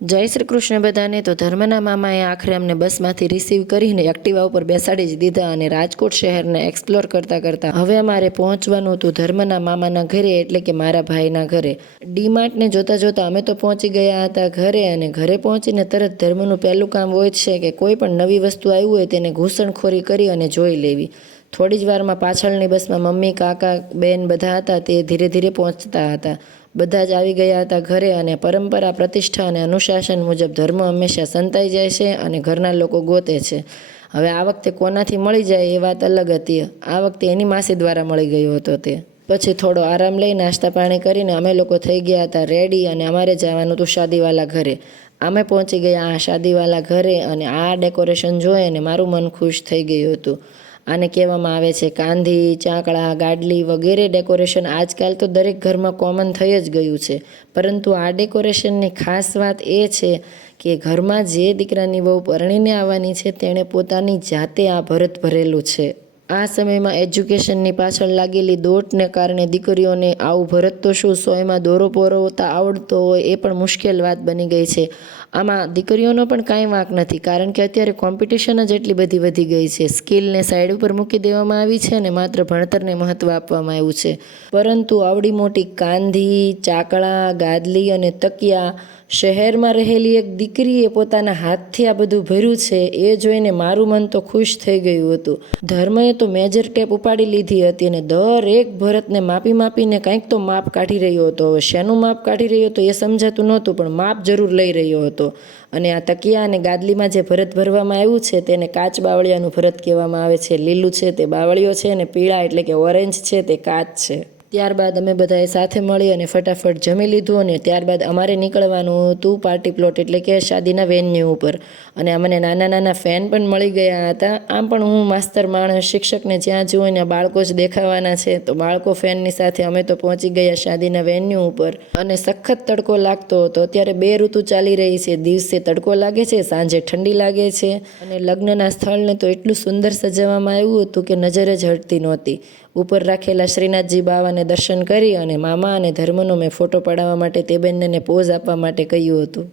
જય શ્રી કૃષ્ણ બધાને। તો ધર્મના મામાએ આખરે અમને બસમાંથી રિસીવ કરીને એક્ટિવા ઉપર બેસાડી જ દીધા અને રાજકોટ શહેરને એક્સપ્લોર કરતાં કરતાં હવે અમારે પહોંચવાનું હતું ધર્મના મામાના ઘરે, એટલે કે મારા ભાઈના ઘરે। ડીમાર્ટને જોતાં જોતાં અમે તો પહોંચી ગયા હતા ઘરે, અને ઘરે પહોંચીને તરત ધર્મનું પહેલું કામ હોય છે કે કોઈ પણ નવી વસ્તુ આવી હોય તેને ઘૂસણખોરી કરી અને જોઈ લેવી। થોડી જ વારમાં પાછળની બસમાં મમ્મી, કાકા, બેન બધા હતા તે ધીરે ધીરે પહોંચતા હતા। બધા જ આવી ગયા હતા ઘરે, અને પરંપરા, પ્રતિષ્ઠા અને અનુશાસન મુજબ ધર્મ હંમેશા સંતાઈ જાય છે અને ઘરના લોકો ગોતે છે। હવે આ વખતે કોનાથી મળી જાય એ વાત અલગ હતી। આ વખતે એની માસી દ્વારા મળી ગયો હતો તે। પછી થોડો આરામ લઈ નાસ્તા પાણી કરીને અમે લોકો થઈ ગયા હતા રેડી, અને અમારે જવાનું હતું શાદીવાલા ઘરે। અમે પહોંચી ગયા આ શાદીવાલા ઘરે, અને આ ડેકોરેશન જોઈ અને મારું મન ખુશ થઈ ગયું હતું। આને કહેવામાં આવે છે કાંધી, ચાકળા, ગાડલી વગેરે ડેકોરેશન આજકાલ તો દરેક ઘરમાં કોમન થઈ જ ગયું છે, પરંતુ આ ડેકોરેશનની ખાસ વાત એ છે કે ઘરમાં જે દીકરાની બહુ પરણીને આવવાની છે તેણે પોતાની જાતે આ ભરત ભરેલું છે। આ સમયમાં એજ્યુકેશનની પાછળ લાગેલી દોટને કારણે દીકરીઓને આવું ભરત તો શું 100માં દોરો પરોવતા આવડતો હોય એ પણ મુશ્કેલ વાત બની ગઈ છે। આમાં દીકરીઓનો પણ કાંઈ વાંક નથી, કારણ કે અત્યારે કોમ્પિટિશન જ એટલી બધી વધી ગઈ છે। સ્કિલને સાઈડ ઉપર મૂકી દેવામાં આવી છે અને માત્ર ભણતરને મહત્ત્વ આપવામાં આવ્યું છે, પરંતુ આવડી મોટી કાંધી, ચાકળા, ગાદલી અને તકિયા શહેરમાં રહેલી એક દીકરીએ પોતાના હાથથી આ બધું ભર્યું છે એ જોઈને મારું મન તો ખુશ થઈ ગયું હતું। ધર્મએ તો મેજર ટેપ ઉપાડી લીધી હતી અને દરેક ભરતને માપી માપીને કંઈક તો માપ કાઢી રહ્યો હતો। હવે શેનું માપ કાઢી રહ્યો હતો એ સમજાતું નહોતું, પણ માપ જરૂર લઈ રહ્યો હતો। અને આ તકિયા અને ગાદલીમાં જે ભરત ભરવામાં આવ્યું છે તેને કાચ બાવળિયાનું ભરત કહેવામાં આવે છે। લીલું છે તે બાવળિયો છે, અને પીળા એટલે કે ઓરેન્જ છે તે કાચ છે। ત્યારબાદ અમે બધાએ સાથે મળી અને ફટાફટ જમી લીધું, અને ત્યારબાદ અમારે નીકળવાનું હતું પાર્ટી પ્લોટ એટલે કે શાદીના વેન્યુ ઉપર। અને અમને નાના નાના ફેન પણ મળી ગયા હતા। આમ પણ હું માસ્તર માણસ, શિક્ષકને જ્યાં જુઓ ને બાળકો જ દેખાવાના છે, તો બાળકો ફેનની સાથે અમે તો પહોંચી ગયા શાદીના વેન્યુ ઉપર। અને સખત તડકો લાગતો હતો। અત્યારે 2 ઋતુ ચાલી રહી છે, દિવસે તડકો લાગે છે, સાંજે ઠંડી લાગે છે। અને લગ્નના સ્થળને તો એટલું સુંદર સજાવવામાં આવ્યું હતું કે નજર જ હટતી નહોતી। ઉપર રાખેલા શ્રીનાથજી બાવાને દર્શન કરી અને મામા અને ધર્મનો મેં ફોટો પડાવવા માટે તે બંનેને પોઝ આપવા માટે કહ્યું હતું।